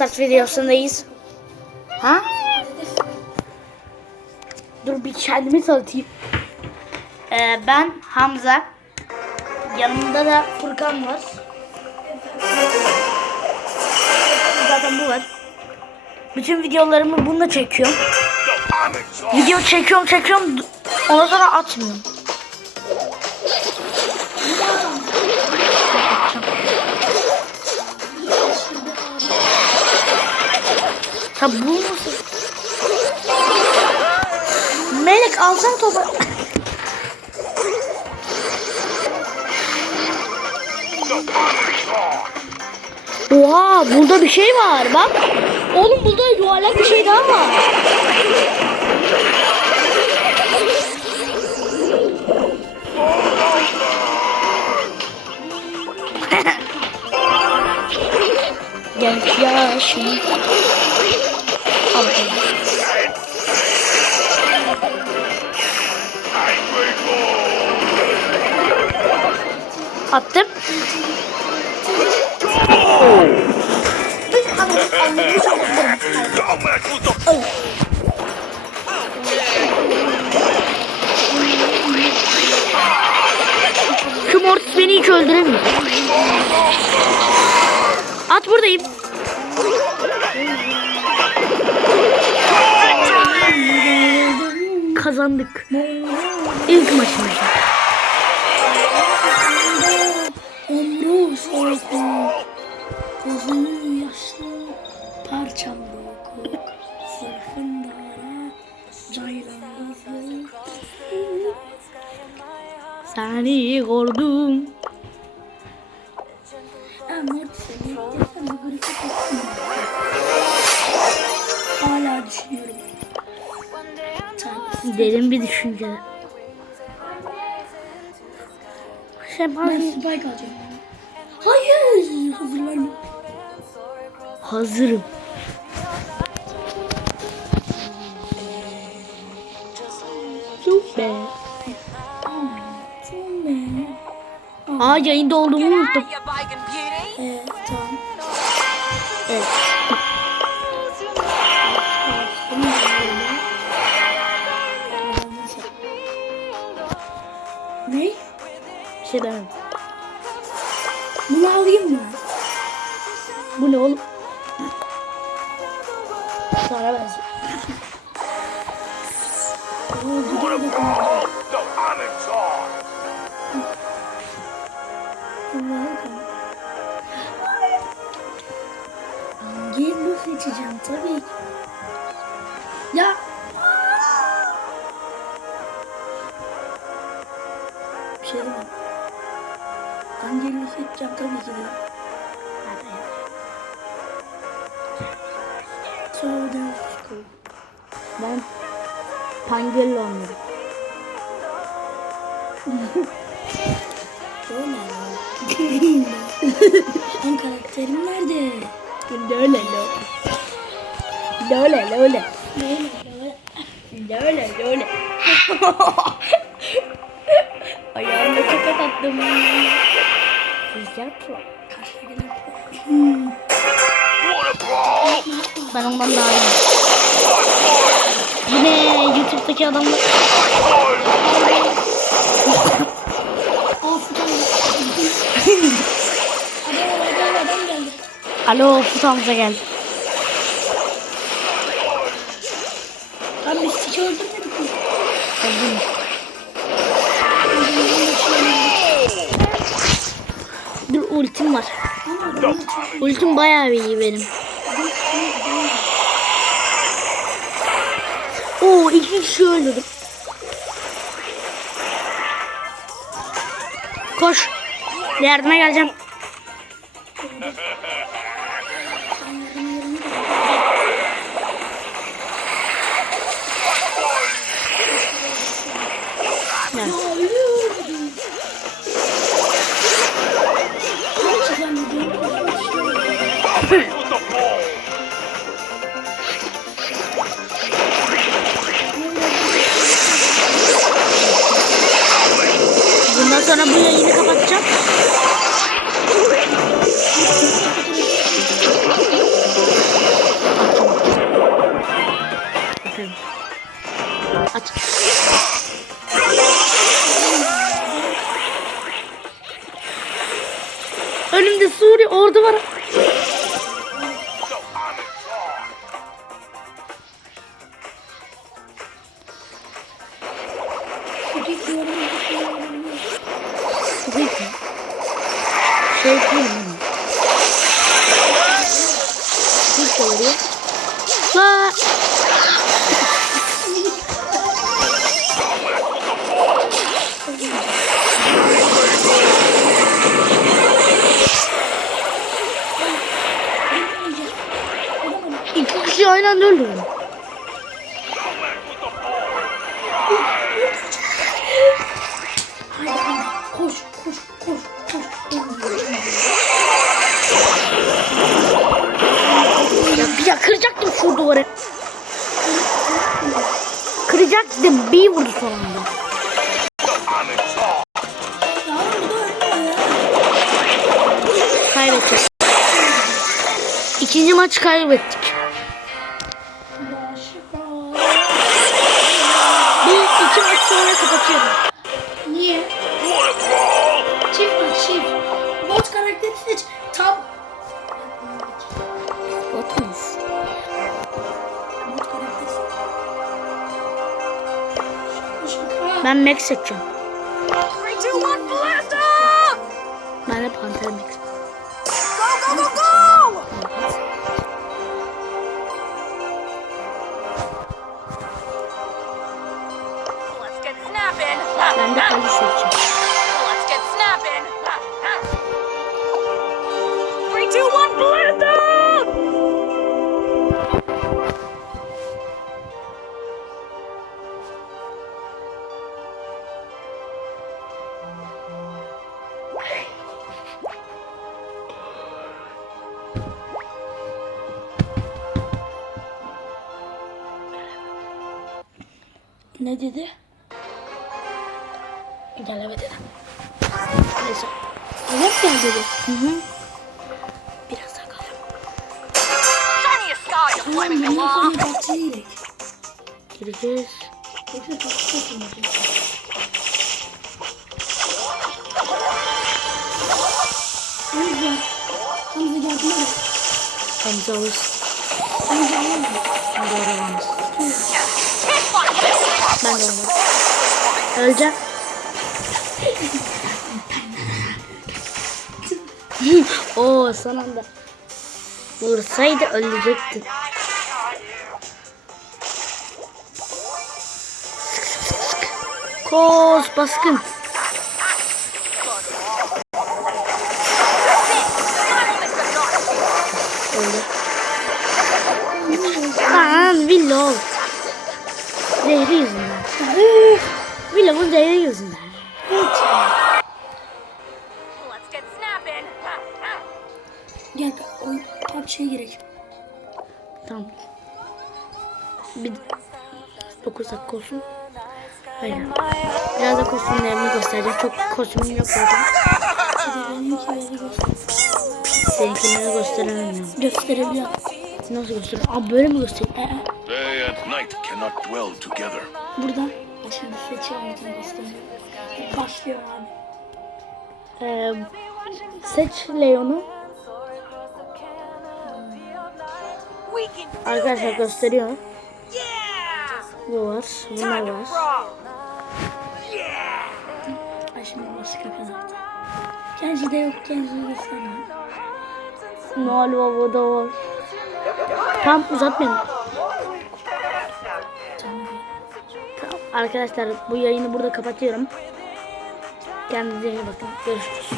start videosundayız. Ha? Dur bir kendimi tanıtayım. Ee, ben Hamza. Yanımda da Furkan var. Zaten bu var. Bütün videolarımı bununla çekiyorum. Video çekiyorum çekiyorum. Ondan sonra atmıyorum. Ya bu musun? Melek alsana topu. Oha burada bir şey var bak. Oğlum burada yuvarlak bir şey daha var. Genç yaşım. Abi. Attım. Şu Mortis beni hiç öldüremiyor. At buradayım. Kazandık. İlk maçımız. Ömrü soğuklu, gözü yaşlı, parçam dokuk, sırfın dara, caylan gözlü. Seni gördüm. Seni desem Derin bir düşünce. Şey Ben spike alacağım. Hayır, hazırlandım. hazırım. Süper. Aa yayında olduğumu unuttum. You bacon beauty. e, tamam. Evet. Şey demem. Bunu alayım mı? Bu ne oğlum? Sana benziyor. Hangi seçeceğim tabii ki. Ya. Seçeceğim tabii ki de. Soda School. Ben Pangolin oynuyorum. Lan karakterim nerede? Lole lole. Lole lole. Lole lole. Ayağımda tokat attım. Rüzgar pro. Ben ondan daha iyiyim. Yine YouTube'daki adamlar. Aa Furkan geldi. Adam geldi adam geldi. Alo Futamıza gel. Ultim var. Ultim bayağı iyi benim. Oo iki kişi öldürdüm. Koş. Yardıma geleceğim. Receive. Bundan sonra bu yayını kapatacağım. Aç. değil ki. Şey değil mi? Bir şey oluyor. Aa! İki kişi aynı anda öldürüyor. Koş koş koş koş. Ya bir ya kıracaktım şu duvarı. Kıracaktım. Bir vurdu son anda. Ya oğlum bu da ölmüyor ya. Kaybedeceğiz. İkinci maç kaybettik. Ben Max seçeceğim. 3, 2, 1, blast off! Ben de Panther Max. Go, go, go, go! Let's get snapping. Ben de Ali seçeceğim. Ne dedi? Geleme dedim. Neyse. Öyle mi dedi? Hı hı. Biraz daha you Tamam galore! sonra bahçeye gidelim. Gireceğiz. Yoksa bahçe yapılmayacak. Hamza. Hamza geldi mi? Hamza alırız. Hamza geldi. Hamza aramaz. Ben de olmadım. Öleceğim. Oo son anda. Vursaydı ölecektin. Koz baskın. Lan Willow. Zehri yüzünden. Willow'un zehri yüzünden. Snapping. Gel oyun PUBG'ye girek. Tamam. Bir 9 dakika olsun. Aynen. Biraz da kostümlerimi göstereceğim. Çok kostümüm yok zaten. Seninkileri gösteremem ya. Gösterebiliyor. Nasıl göstereyim? Aa böyle mi göstereyim? Ee, Day and night cannot dwell together. buradan. Şimdi seçiyorum gösteriyor. Başlıyor abi. Ee, seç Leon'u. Do Arkadaşlar gösteriyor. Bu var. Bunlar var. Ay şimdi başka kadar. Kenji de yok. Kenji'yi göstermiyor. Noel Baba da var. Tam uzatmayalım. Arkadaşlar bu yayını burada kapatıyorum. Kendinize iyi bakın. Görüşürüz.